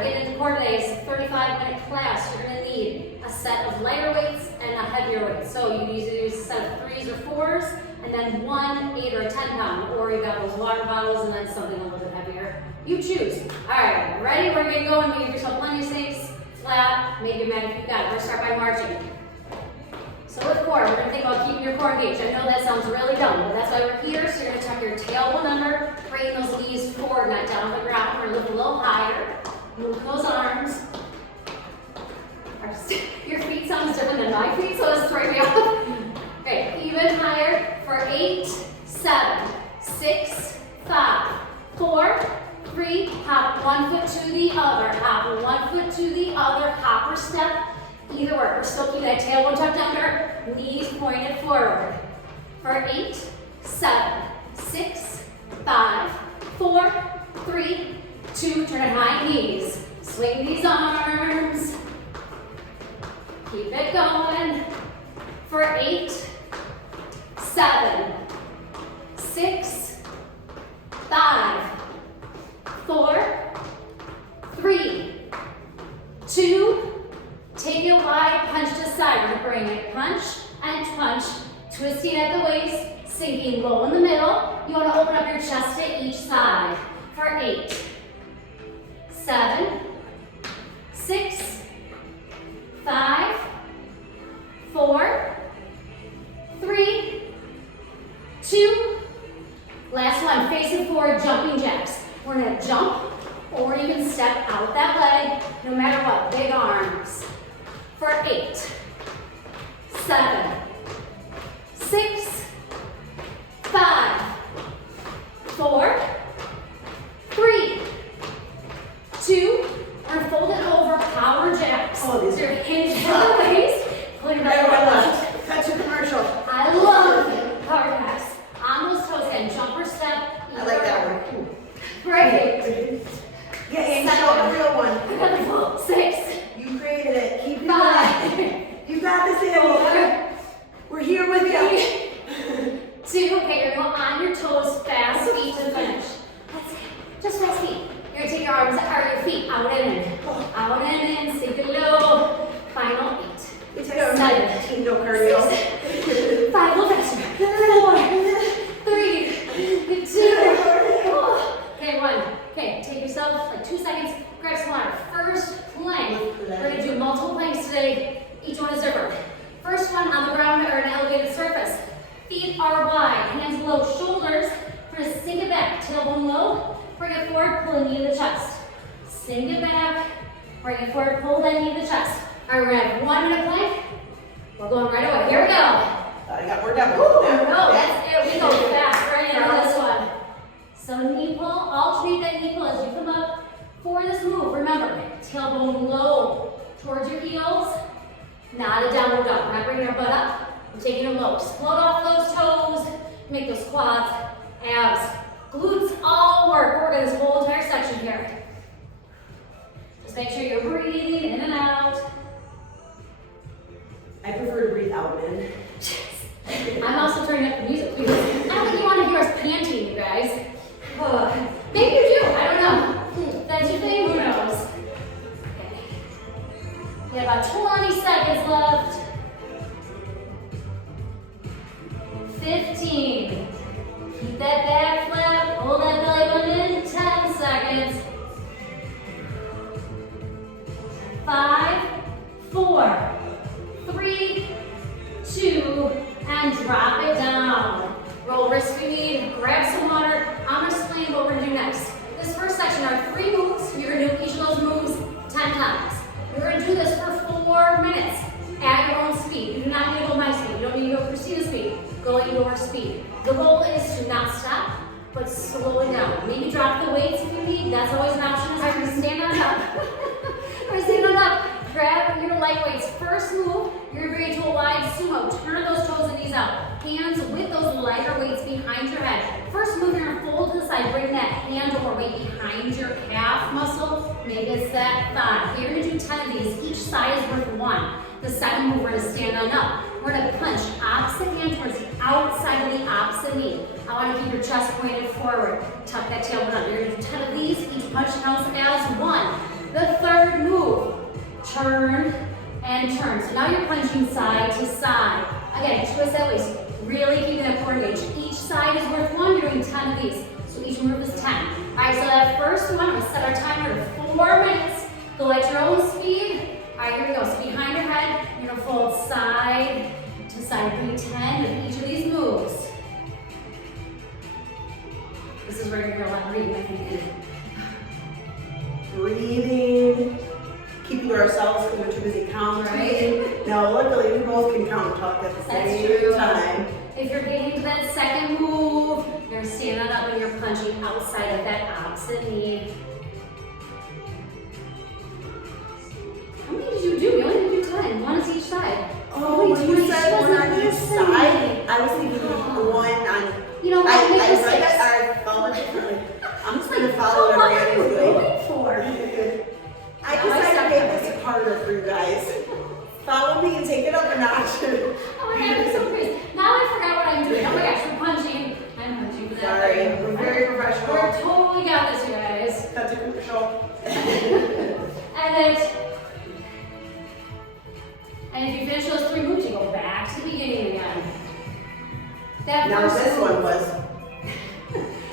we're getting into core today. It's a 35-minute class. You're gonna need a set of lighter weights and a heavier weight. So you can either use a set of 3s or 4s, and then 1 8 or 10 pound, or you got those water bottles and then something a little bit heavier. You choose. All right, ready? We're gonna go and make yourself plenty of space, flat, make your mat if you got it. We're gonna start by marching. So with core, we're gonna think about keeping your core engaged. I know that sounds really dumb, but that's why we're here. So you're gonna tuck your tailbone under, bring those knees forward, not down on the ground. We're gonna lift a little higher. Move those arms. Your feet sounds different than my feet, so let's throw me off. Okay, even higher for 8, 7, 6, 5, 4, 3, hop 1 foot to the other, hop 1 foot to the other, hop or step, either work. We're still keeping that tailbone tucked under, knees pointed forward. For 8, 7, 6, 5, 4, 3, 2, turn at high knees. Swing these arms. Keep it going. For 8, 7, 6, 5, 4, 3, 2, take it wide, punch to side. We're gonna bring it punch and punch, twisting at the waist, sinking low in the middle. You wanna open up your chest to each side. For 8, 7, 6, 5, 4, 3, 2, last one, facing forward, jumping jacks. We're gonna jump, or you can step out that leg, no matter what, big arms. For 8, 7, 6, 5, 4, 3, 2, we're folded over, power jacks. Oh, these so you're hinged from the waist, pulling it back to left. Cut to commercial. I love power jacks. On those toes again, jump or step. I like that one. Great. Yeah, and show a real one. I got the full 6, You created it. Keep it 5, going. You got this, Annie. 4, We're here with you. 2, okay, you're going on your toes, fast feet to finish. That's it, just fast feet. You're gonna take your arms, or your feet, out and in. Out and in, sink it low. Final 8. It's like 15 no cardio. 6, 5, a little faster. 4, 3, 2, okay, 1. Okay, take yourself like 2 seconds, grab some water. First plank. We're gonna do multiple planks today. Each one is different. First one on the ground or an elevated surface. Feet are wide, hands below shoulders. We're gonna sink it back, tailbone low. Bring it forward, pull the knee to the chest. Sink it back, bring it forward, pull that knee to the chest. All right, we're gonna have 1 minute plank. We're going right away. Here we go. I got more done. There we go. That's it. We go fast right into this one. So knee pull, alternate that knee pull as you come up for this move. Remember, tailbone low towards your heels. Not a downward dog. We're not bringing our butt up. We're taking it low. Float off those toes. Make those quads, abs, glutes all work. We're going to this whole entire section here. Just make sure you're breathing in and out. I prefer to breathe out, man. I'm also turning up the music because I don't think you want to hear us panting, you guys. Maybe you do. I don't know. That's your thing. Who knows? Okay. We have about 20 seconds left. 15. Keep that back flat. Pull that belly button in. 10 seconds. 5, 4, 3, 2, and drop it down. Roll wrists if you need, grab some water. I'm gonna explain what we're gonna do next. This first section are 3 moves. You're gonna do each of those moves 10 times. You're gonna do this for 4 minutes at your own speed. You do not need to go my speed. You don't need to go Christina's speed. Go at your speed. The goal is to not stop, but slow it down. Maybe drop the weights if you need. That's always an option. We're gonna stand on up. We're gonna stand on up. Grab your light weights. First move, you're gonna bring it to a wide sumo. Turn those toes and knees out. Hands with those lighter weights behind your head. First move, you're gonna fold to the side. Bring that hand or weight behind your calf muscle. Maybe it's that thigh. You're gonna do 10 of these. Each side is worth 1. The second move, we're gonna stand on up. We're gonna punch opposite hand towards the outside of the opposite knee. I wanna keep your chest pointed forward. Tuck that tailbone up. You're gonna do 10 of these. Each punch counts as 1. The turn, and turn. So now you're punching side to side. Again, twist that waist. Really keeping that core engaged. Each side is worth 1. You're doing 10 of these. So each move is 10. All right, so that first one, I'm gonna set our timer to 4 minutes. Go at your own speed. All right, here we go. So behind your head, you're gonna fold side to side. Bring 10 of each of these moves. This is where you're gonna let breathe, I think. Breathing. Keeping ourselves because we're too busy counting. Right. Now, luckily, we both can count and talk at the same time. If you're getting to that second move, you're standing up and you're punching outside of that opposite knee. How many did you do? You only did 10. 1 is each side. Oh, when you said one on each side, I was thinking one on. You know what? I Make read mistakes. that, I followed it differently. I'm just going to follow whatever Annie's doing. Going for. I decided to make this harder for you guys. Follow me and take it up a notch. Oh my God, I'm so crazy. Now I forgot what I'm doing. Oh my gosh, we're punching. I'm punching for that. Sorry, we're very professional. We're totally got this, you guys. That's a commercial. And if you finish those 3 moves, you go back to the beginning again. That Now first this move, one was.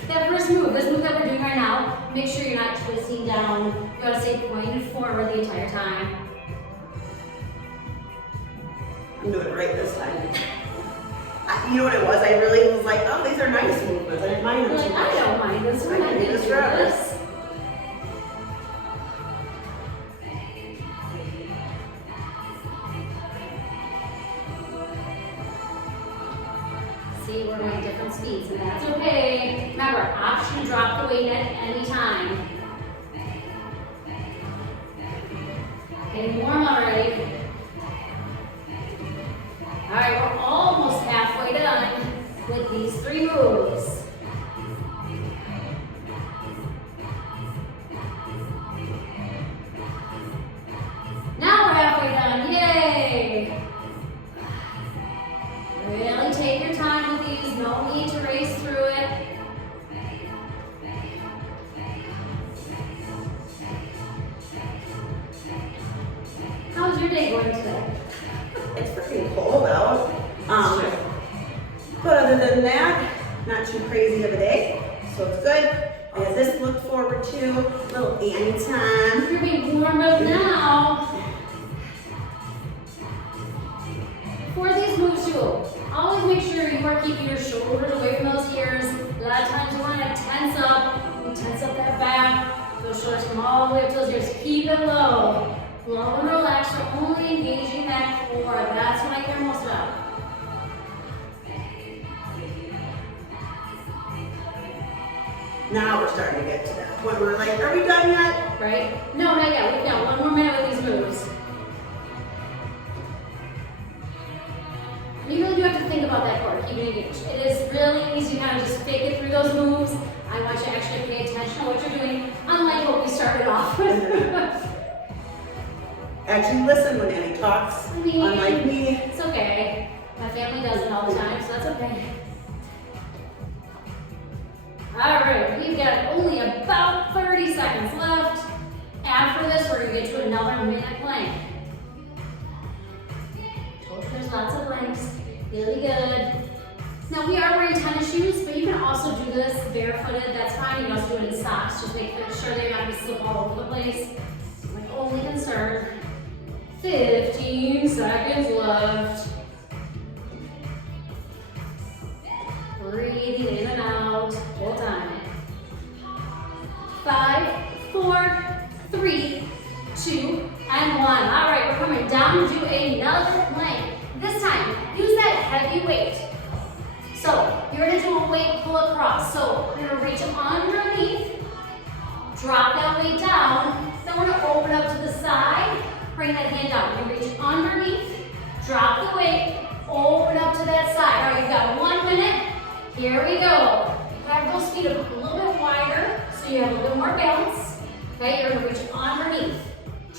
That first move, this move that we're doing right now, make sure you're not twisting down. You gotta stay pointed forward the entire time. I'm doing it right this time. You know what it was? I really was like, oh, these are nice movements. I didn't mind them You're too like, I much. don't mind this. We're I not can do gonna this do forever. this. See, we're going different speeds, and that's okay. Remember, option drop the weight at any time. Getting warm already. All right, we're almost halfway done with these 3 moves. Now we're halfway done, yay! Really take your time with these, no need to race through it. How's your day going today? It's freaking cold out. But other than that, not too crazy of a day. So it's good. I have this to look forward to. Little Annie time. You're being warmed up now. For these moves too, always make sure you are keeping your shoulders away from those ears. A lot of times you want to tense up. You tense up that back. Those shoulders come all the way up to those ears. Keep it low. Low and relaxed. You're only engaging that core. That's what I care most about. Now we're starting to get to that point where we're like, are we done yet? Right? No, not yet. We've got 1 more minute with these moves. You really do have to think about that core, keep it engaged. It is really easy to kind of just fake it through those moves. I want you to actually pay attention to what you're doing, unlike what we started off with. Actually listen when Annie talks, unlike me. It's okay. My family does it all the time, so that's okay. All right, we've got only about 30 seconds left. After this, we're gonna get to another minute plank. Told you there's lots of planks. Really good. Now we are wearing tennis shoes, but you can also do this barefooted. That's fine. You can also do it in socks. Just make sure they're not gonna slip all over the place. My only concern. 15 seconds left. Breathing in and out. Whole time. 5, 4, 3, 2, and 1. All right, we're coming down to another plank. This time, use that heavy weight. So, you're gonna do a weight pull across. So, we're gonna reach underneath, drop that weight down, then we're gonna open up to the side, bring that hand down. You reach underneath, drop the weight, open up to that side. All right, you've got 1 minute. Here we go. Have those feet a little bit wider so you have a little more balance. Okay, you're gonna reach underneath.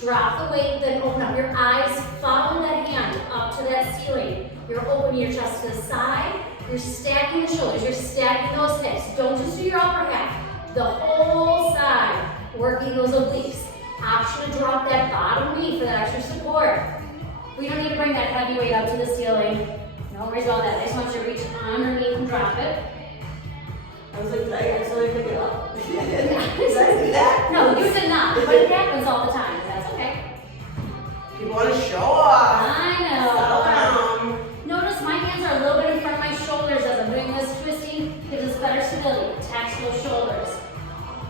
Drop the weight, then open up. Your eyes follow that hand up to that ceiling. You're opening your chest to the side. You're stacking the shoulders. You're stacking those hips. Don't just do your upper half. The whole side. Working those obliques. Option to drop that bottom knee for that extra support. We don't need to bring that heavy weight up to the ceiling. No worries about that. I just want you to reach underneath and drop it. I was like, did I actually pick it up? Did I do that? No, you did not, but it happens all the time. That's okay. You want to show off. I know. Notice my hands are a little bit in front of my shoulders as I'm doing this twisting. Gives us better stability. Attach those shoulders.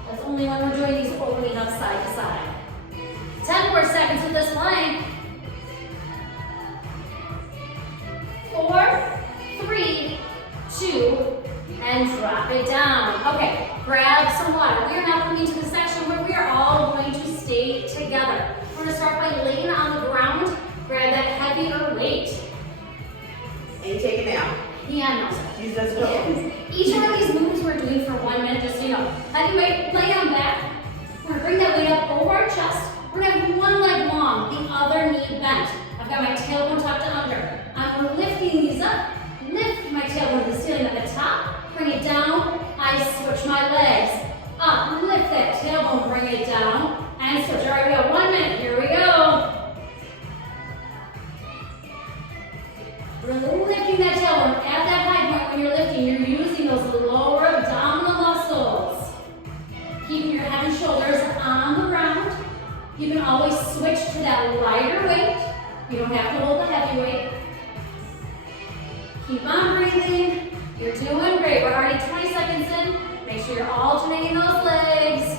That's only when we're doing these opening up side to side. 10 more seconds with this line. 4, 3, 2, and drop it down. Okay, grab some water. We are now coming to the section where we are all going to stay together. We're going to start by laying on the ground. Grab that heavier weight. And take it down. Yeah, no. Use those toes. Each one of these moves we're doing for 1 minute, just so you know. Heavy weight, lay on back. We're going to bring that weight up over our chest. We're going to have one leg long, the other knee bent. I've got my tailbone tucked under. I'm lifting these up. Lift my tailbone to the ceiling at the top. Bring it down. I switch my legs. Up. Lift that tailbone. Bring it down. And switch. All right, we got 1 minute. Here we go. Really lifting that tailbone. At that high point when you're lifting, you're using those lower abdominal muscles. Keeping your head and shoulders on the ground. You can always switch to that lighter weight. You don't have to hold the heavy weight. Keep on breathing. You're doing great. We're already 20 seconds in. Make sure you're alternating those legs.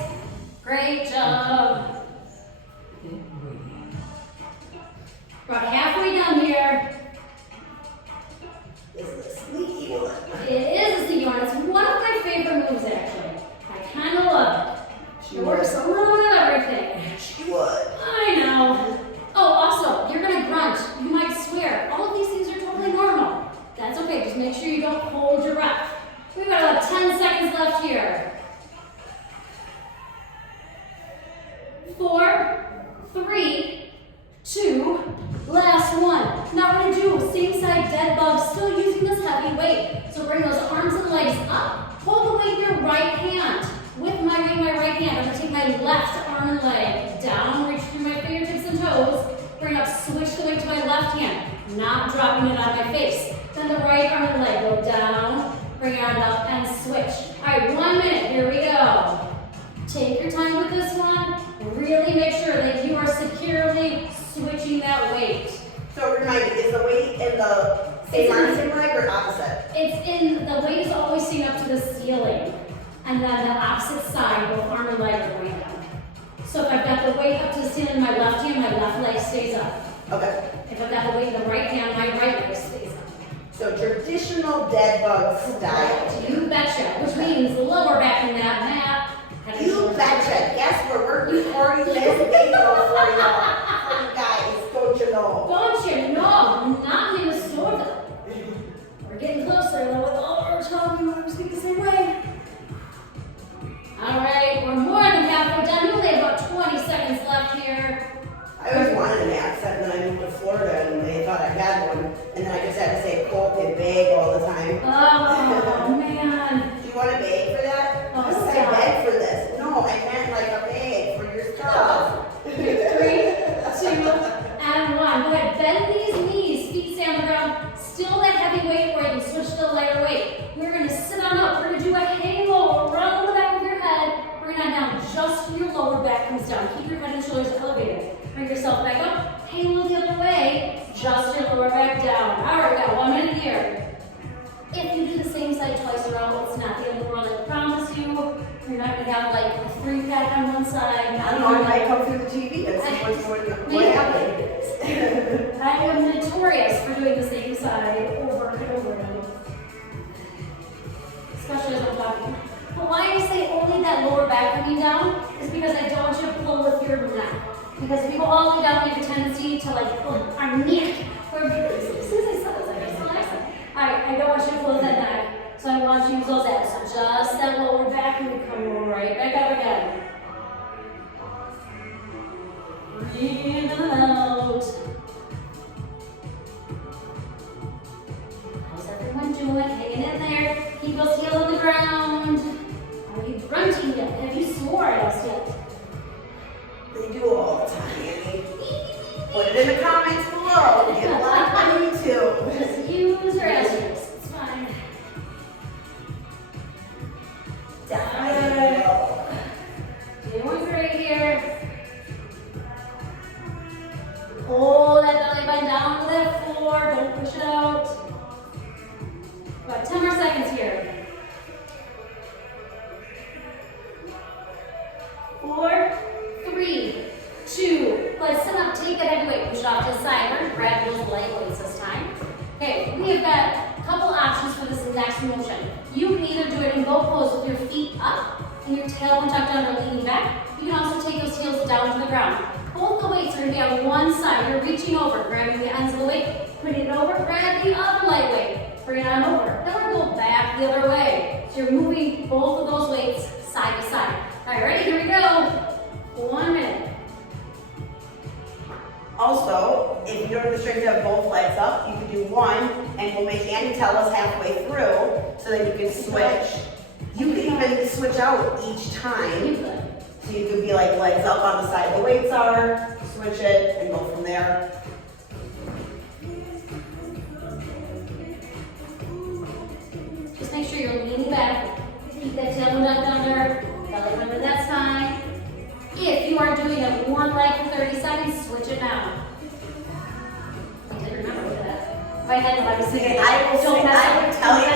Great job. We're about halfway done here. This is a sneaky one. It is a sneaky one. It's one of my favorite moves, actually. I kind of love it. It works a little bit of everything. She would. I know. Oh, also, you're going to grunt. You might swear. All of these things are totally normal. That's okay. Just make sure you don't hold your breath. We've got about 10 seconds left here. 4, 3, 2, last one. Now we're going to do same side dead bug, still using this heavy weight. So bring those arms and legs up. Hold the weight in your right hand. With my weight in my right hand, I'm going to take my left arm and leg down, reach through my fingertips and toes. Bring up, switch the weight to my left hand, not dropping it on my face. Then the right arm and leg go down, bring it up and switch. All right, 1 minute, here we go. Take your time with this one. Really make sure that you are securely switching that weight. So remind me, is the weight in the same arm, same leg, or opposite? It's in, the weight is always seen up to the ceiling. And then the opposite side, both arm and leg are going down. So if I've got the weight up to the ceiling in my left hand, my left leg stays up. Okay. If I've got the weight in the right hand, my right leg stays up. So traditional dead bug style. You betcha, which means lower back in that mat. You betcha. Guess we're working 40 minutes video for you guys. Don't you know? Don't you know? Not Minnesota. We're getting closer though with all our talking. We're speaking the same way. All right, we're more than halfway done. We only have about 20 seconds left here. I always wanted an accent, and then I moved to Florida, and they thought I had one, and then I just had to say Coke and bag all the time. Oh, man. Do you want a bag for that? Oh, I said stop. bag for this. No, I meant like a bag for your stuff. 3, 2, and 1. Go ahead, bend these knees, feet stay on the ground. Still that heavy weight where you can switch to the lighter weight. We're going to sit on up. We're going to do a halo around the back of your head. Bring that down just when your lower back comes down. Keep your head and shoulders elevated. Bring yourself back up. Halo the other way. Just your lower back down. All right, we got 1 minute here. If you do the same side twice around, it's not the end of the world. I promise you. You're not going to have like a 3-pack on one side. I don't know, I might come through the TV and see what's going on. What happened? I am notorious for doing the same side over and over again. Especially as I'm talking. But why I say only that lower back coming down is because I don't want you to pull with your neck. Because if you go all the way down, we have a tendency to like pull our neck. As soon as I said this, I just relaxed it. Alright, I don't want you to pull that neck. So I want you to use those abs. So just that lower back and we come right back up again. Breathe out. How's everyone doing? Hanging in there. Keep those heels on the ground. Are you grunting yet? Have you swore at us yet? They do all the time, Annie. Put it in the comments below. Get a like on YouTube. Just use your asterisks. It's fine. Doing great here. Hold that belly button down to that floor. Don't push it out. About 10 more seconds here. 4, 3, 2. Let's sit up. Take that heavy weight. Push it off to the side. We're going to grab those light weights this time. Okay, we have got a couple options for this next motion. You can either do it in both poses with your feet up and your tailbone tucked under, leaning back. You can also take those heels down to the ground. Both the weights are going to be on one side. You're reaching over, grabbing the ends of the weight, putting it over, grab the other light weight, bring it on over. Then we're going to go back the other way. So you're moving both of those weights side to side. All right, ready? Here we go. 1 minute. Also, if you don't have the strength to have both legs up, you can do one, and we'll make Andy tell us halfway through, so that you can switch. You can even switch out each time. So you could be like legs up on the side the weights are, switch it, and go from there. Just make sure you're leaning back. Keep that tailbone tucked under, belly under that side. If you are doing it one leg for 30 seconds, switch it now. I didn't remember what that. If I had to, I was thinking, I would tell you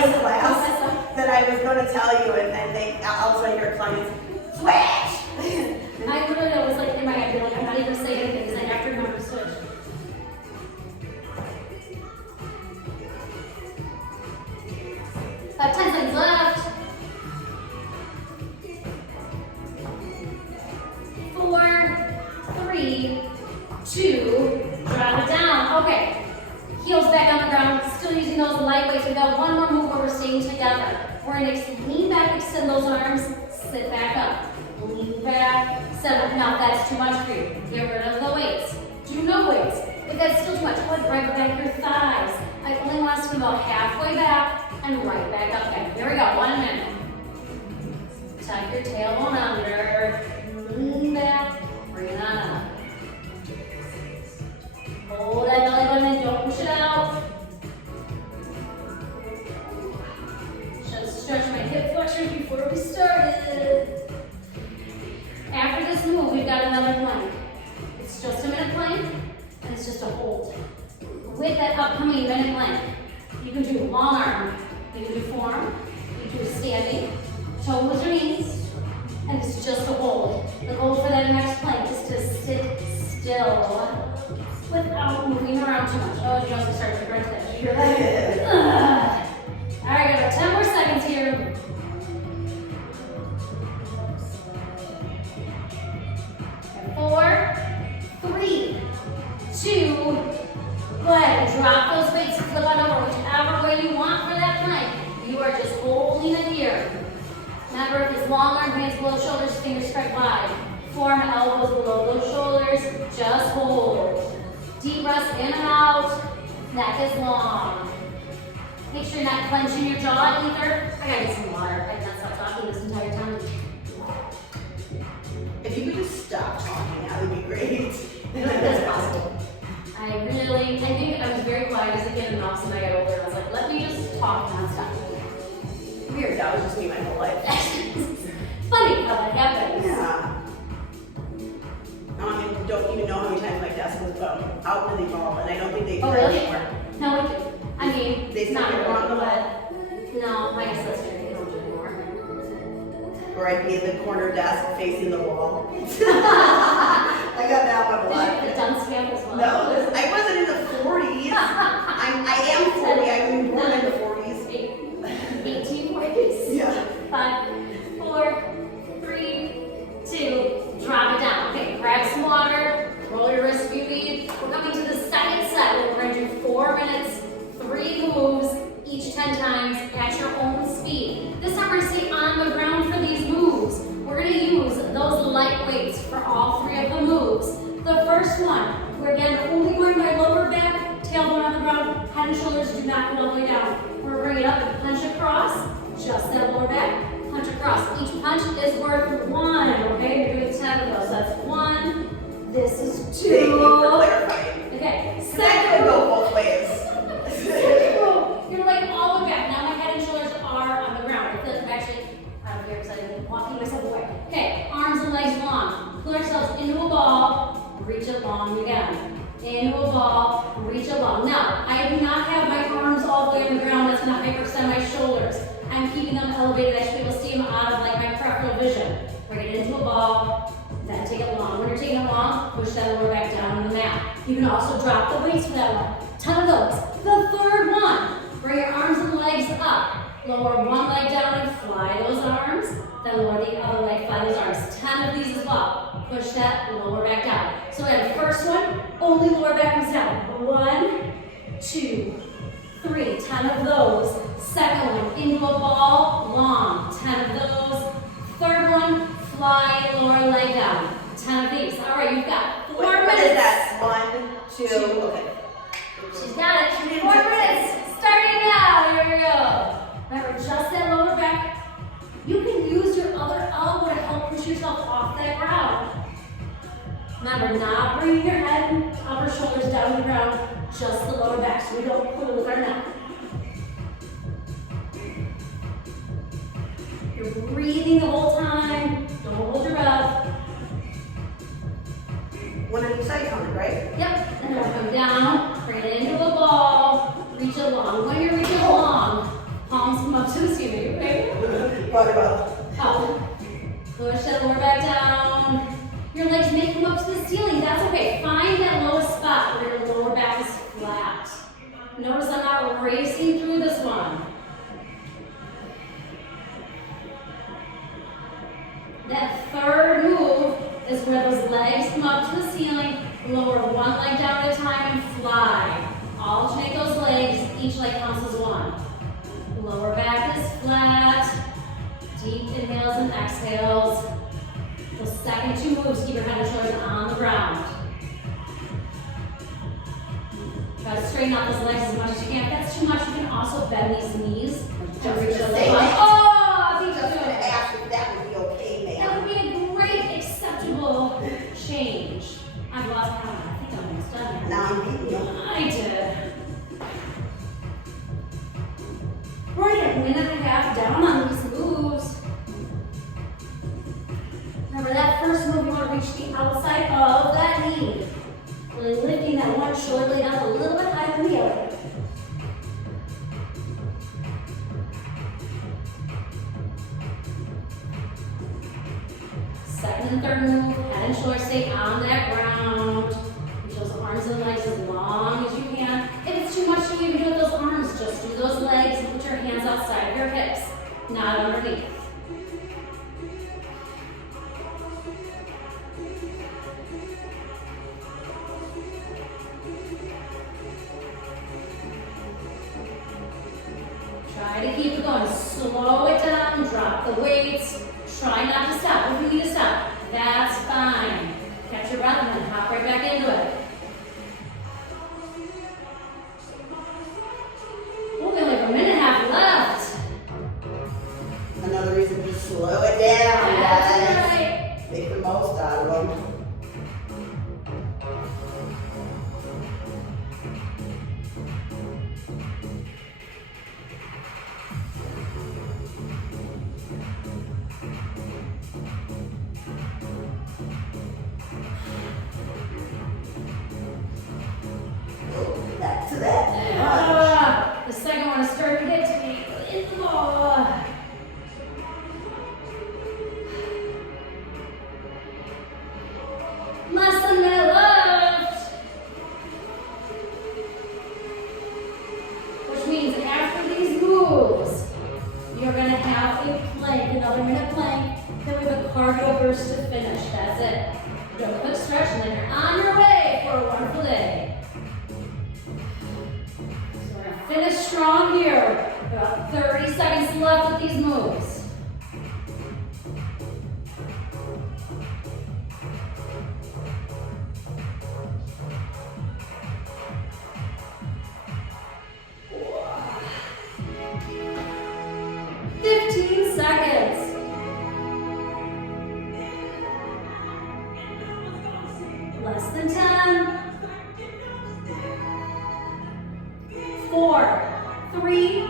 in class that I was going to tell you, and then I'll tell your clients, switch! I literally was like in my head, like, I'm not even saying anything because I have to remember to switch. About 10 seconds left. 4, 3, 2, drop it down. Okay, heels back on the ground, still using those light weights. We've got one more move where we're staying together. We're going to lean back, extend those arms, sit back up. Lean back, sit up. Now if that's too much for you, get rid of the weights. Do no weights. If that's still too much, go ahead, right back your thighs. I only want us to go about halfway back and right back up again. Here we go, 1 minute. Tuck your tailbone under, lean back, bring it on up. Hold that belly button in, don't push it out. Just stretch my hip flexors before we started. After this move, we've got another plank. It's just a minute plank, and it's just a hold. With that upcoming minute plank, you can do long arm, you can do forearm, you can do standing, toes or knees, and it's just a hold. The goal for that next plank is to sit still without moving around too much. Oh, Josie started to grunt that. Did you hear that? All right, got about 10 more seconds here. 4, 3, 2, go ahead and drop those weights, flip on over whichever way you want for that plank. You are just holding it here. Remember, if it's long arm, hands below shoulders, fingers spread wide. Forearm, elbows below those shoulders, just hold. Deep breaths in and out, neck is long. Make sure you're not clenching your jaw either. I gotta get some water. I cannot stop talking this entire time. If you could just stop talking, that would be great. That's possible. I think I was very quiet as a kid, and all of a sudden I got older, and I was like, let me just talk nonstop. Weird, that was just me my whole life. Funny how that happens. Yeah. I mean, don't even know how many times my desk was out in the ball, and I don't think they do really? anymore. No, we do. I mean, They not still really, on the but no, my sister, they don't do anymore. Or I'd be in the corner desk facing the wall. I got that one a Did lot. you get the dunce camp as well? No, I wasn't in the 40s. I am 40. I was born in the 40s. 1840s. Yeah. 5, 4, 3, 2, drop it down. Okay, grab some water, roll your wrist if you need. We're coming to the second set. We're going to do 4 minutes, 3 moves, each 10 times at your own speed. This time we're going to stay on the ground for these moves. We're going to use those light weights for all 3 of the moves. The first one, we're again only going by lower back, tailbone on the ground, head and shoulders do not go all the way down. We're going to bring it up and punch across, just that lower back, punch across. Each punch is worth 1, okay? You're doing 10 of those. That's 1. This is 2. Thank you for clarifying. reach it long again. Into a ball, reach it long. Now, I do not have my arms all the way on the ground. That's going to hyperextend my shoulders. I'm keeping them elevated. I should be able to see them out of like my peripheral vision. Bring it into a ball, then take it long. When you're taking it long, push that lower back down on the mat. You can also drop the weights for that one. 10 of those. The third one, bring your arms and legs up. Lower one leg down and fly those arms. Then lower the other leg, fly those arms. 10 of these as well. Push that lower back down. So again, first one, only lower back comes down. 1, 2, 3. 10 of those. Second one, into a ball, long. 10 of those. Third one, fly lower leg down. 10 of these. All right, you've got 4 minutes. What is that? 1, 2, okay. She's got it. 4 minutes. Starting now. Here we go. Remember, just that lower back. You can use your other elbow to help push yourself off that ground. Remember, not bringing your head and upper shoulders down to the ground, just the lower back, so we don't pull with our neck. You're breathing the whole time. Don't hold your breath. One on each side coming, right? Yep. And then we'll come down, bring it into a ball, reach it long. When you're reaching long, palms come up to the ceiling, okay? What about? Up. Push that lower back down. Your legs may come up to the ceiling. That's okay. Find that lowest spot where your lower back is flat. Notice I'm not racing through this one. That third move is where those legs come up to the ceiling. Lower one leg down at a time and fly. Alternate those legs. Each leg counts as one. Lower back is flat. Deep inhales and exhales. The second 2 moves, keep your head and shoulders on the ground. Try to straighten out those legs as much as you can. If that's too much, you can also bend these knees. Just reach those legs. Oh, I think Just going to ask if that would be okay, ma'am. that would be a great, acceptable change. I've lost count. I think I'm almost done here. Now I'm beating you. I did. We're at a minute and a half down on these moves. Remember that first move, you want to reach the outside of that knee. Really lifting that one shoulder blade up a little bit higher than the other. Second and third move, head and shoulders stay on that ground. Reach those arms and legs as long as you can. If it's too much to even do with those arms, just do those legs and put your hands outside of your hips, not underneath. Try to keep it going. Slow it down, drop the weights. Try not to stop. If you need to stop, that's fine. Catch your breath and then hop right back into it. Oh, we only have a minute and a half left. Another reason to slow it down, That's guys. right. Make the most out of them. Back to that. The second one is starting to get to me. Into the ball. Less than a minute left. Which means after these moves, you're going to have a plank, another minute plank. Then we have a cardio burst to finish. That's it. Do a quick stretch and then you're on your way for a wonderful day. So we're going to finish strong here. About 30 seconds left with these moves. Less than 10. 4, 3,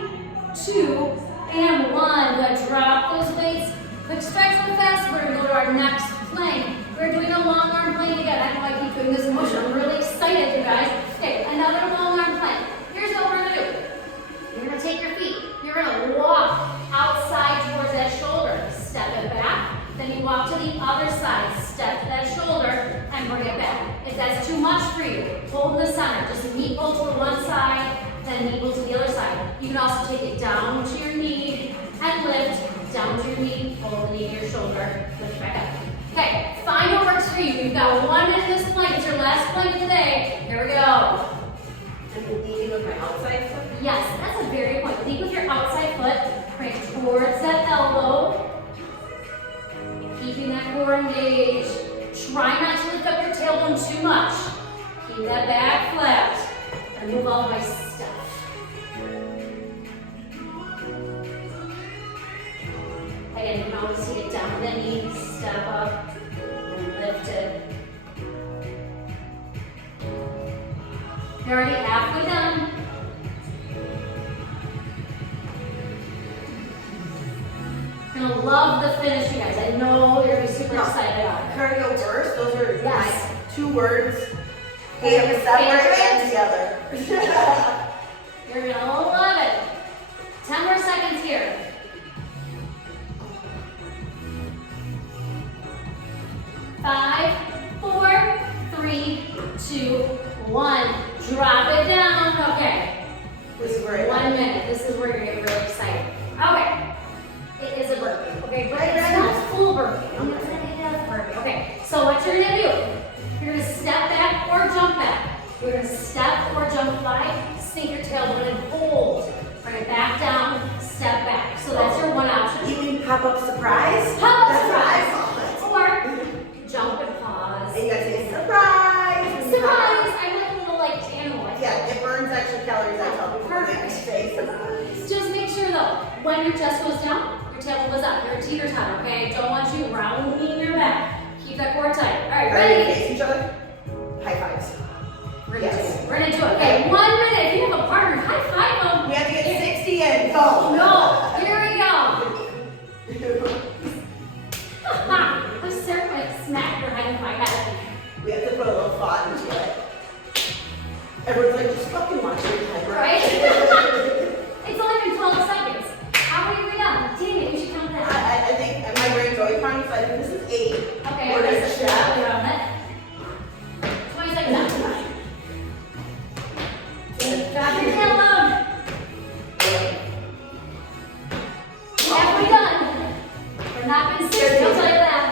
2, and 1. Good. Drop those weights. Quick stretch real fast. We're going to go to our next plank. We're doing a long arm plank again. I know I keep doing this motion. I'm really excited, you guys. Okay, another long arm plank. Here's what we're gonna do. You're gonna take your feet. You're gonna walk outside towards that shoulder. Step it back. Then you walk to the other side. Step that shoulder and bring it back. If that's too much for you, hold in the center. Just knee pull to the one side, then knee pull to the other side. You can also take it down to your knee and lift. Down to your knee, pull the knee to your shoulder, lift back up. Okay, find what works for you. You've got 1 minute in this plank. It's your last plank of the day. Here we go. I'm leading with my outside foot. Yes, that's a very good point. Lead with your outside foot. Bring it towards that elbow. Keeping that core engaged. Try not to lift up your tailbone too much. Keep that back flat. And move all the way step. Again, you can always take it down to the knee, step up, and lift it. You're already halfway done. You're gonna love the finish, you guys. I know you're gonna be super excited about it. Cardio burst, those are Yes. my 2 words. Hands separate and together. You're gonna love it. 10 more seconds here. 5, 4, 3, 2, 1. Drop it down. Okay. This is where 1 minute. This is where you're gonna get really excited. Okay. It is a burpee. Okay, but it's not full burpee. I'm gonna say it is burpee. Okay. So what you're gonna do? You're gonna step back or jump back. You're gonna step or jump fly, sink your tailbone and hold. Bring it back down, step back. So that's your one option. You mean pop-up surprise? Pop-up That's surprise. what I call Or jump and pause. it. And you guys say surprise. Surprise! I like a little like animal. Yeah, it burns extra calories. I tell people. Perfect. Say surprise. Just make sure though, when your chest goes down, your tailbone goes up. Your teeter totter, okay? Don't want you rounding your back. Keep that core tight. All right, ready? Face each other. High fives. Yes. We're gonna do it. Okay, 1 minute. If you have a partner, high five them. We have to get 60 in. Go. No, here we go. I'm certain like smack your head in my head. We have to put a little thought into it. Everyone's like, just fucking watch your head, Right? It's only been 12 seconds. How are you done? Dang it, you should count that. I think my brain's always trying to say this is 8. Okay, We're okay, gonna so step. we're on it. 20 seconds left. Drop your tailbone. Halfway done. We're not been 60, I'll tell you that.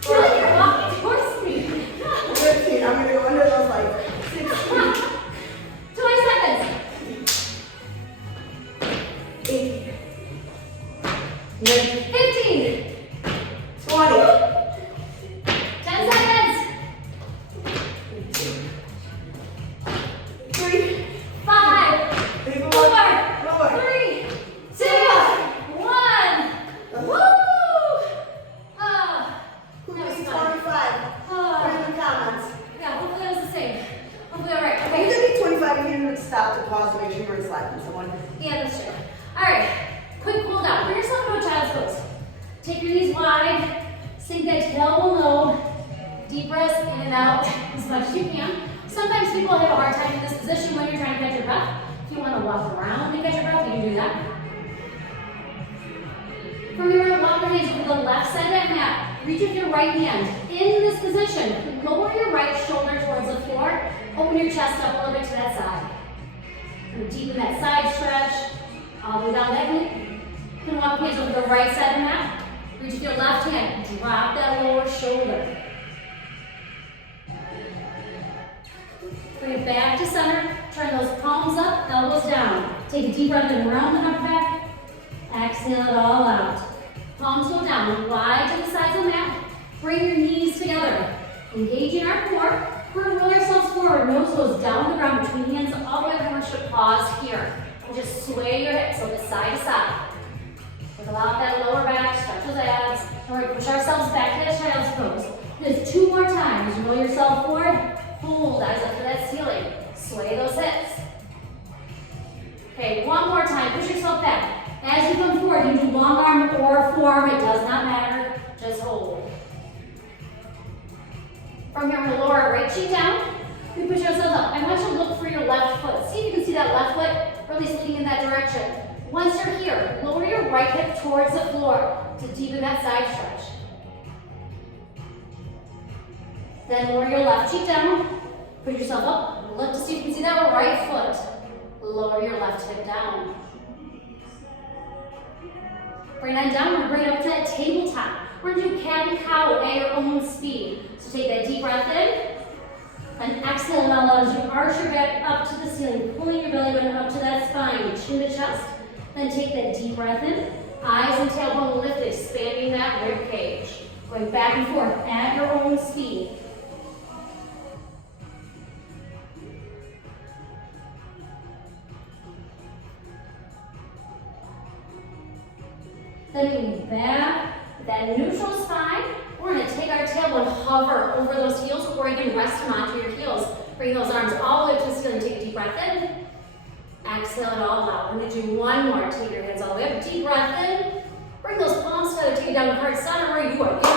Feel like you're walking towards me. 15. I'm gonna go under those like 16. 20 seconds. 8. 15. 20. 10 seconds. 3. 5, Big 4, one. 3, 2, 1. Woo! Who That was needs fun. 25? Put in the comments. Yeah, hopefully that was the same. Hopefully all right. You Okay. can be 25 if you didn't stop to pause to make sure you weren't slapping someone. Yeah, that's true. All right. Quick cool down. Bring yourself into a child's pose. Take your knees wide. Sink that tailbone low. Deep breaths in and out as much as you can. Sometimes people have a hard time in this position when you're trying to catch your breath. If you want to walk around and catch your breath, you can do that. From here, walk your hands over the left side of that mat. Reach with your right hand. In this position, lower your right shoulder towards the floor. Open your chest up a little bit to that side. And deepen that side stretch. All the way down that knee. You can walk your hands over the right side of the mat. Reach with your left hand. Drop that lower shoulder. Bring it back to center. Turn those palms up, elbows down. Take a deep breath in around the upper back. Exhale it all out. Palms go down, wide to the sides of the mat. Bring your knees together. Engaging our core. We're going to roll ourselves forward. Nose goes down the ground between hands all the way. Everyone should pause here. And just sway your hips so the side to side. Wiggle out that lower back, stretch those abs. All right, push ourselves back to that child's pose. Just 2 more times. Roll yourself forward. Hold, eyes up to that ceiling. Sway those hips. Okay, 1 more time. Push yourself back. As you come forward, you can do long arm or forearm. It does not matter. Just hold. From here, we're gonna lower our right cheek down. We push ourselves up. I want you to look for your left foot. See if you can see that left foot, or at least looking in that direction. Once you're here, lower your right hip towards the floor to deepen that side stretch. Then lower your left cheek down. Push yourself up. Lift to see if you can see that right foot. Lower your left hip down. Bring that down. We're gonna bring it up to that tabletop. We're gonna do cat and cow at your own speed. So take that deep breath in. And exhale, now as you arch your back up to the ceiling, pulling your belly button up to that spine, chin to chest. Then take that deep breath in. Eyes and tailbone lift, expanding that rib cage. Going back and forth at your own speed. Then moving back, that neutral spine. We're going to take our tailbone, hover over those heels, or you can rest them onto your heels. Bring those arms all the way up to the ceiling. Take a deep breath in. Exhale it all out. We're going to do one more. Take your hands all the way up. Deep breath in. Bring those palms together. Take it down to heart center where you are.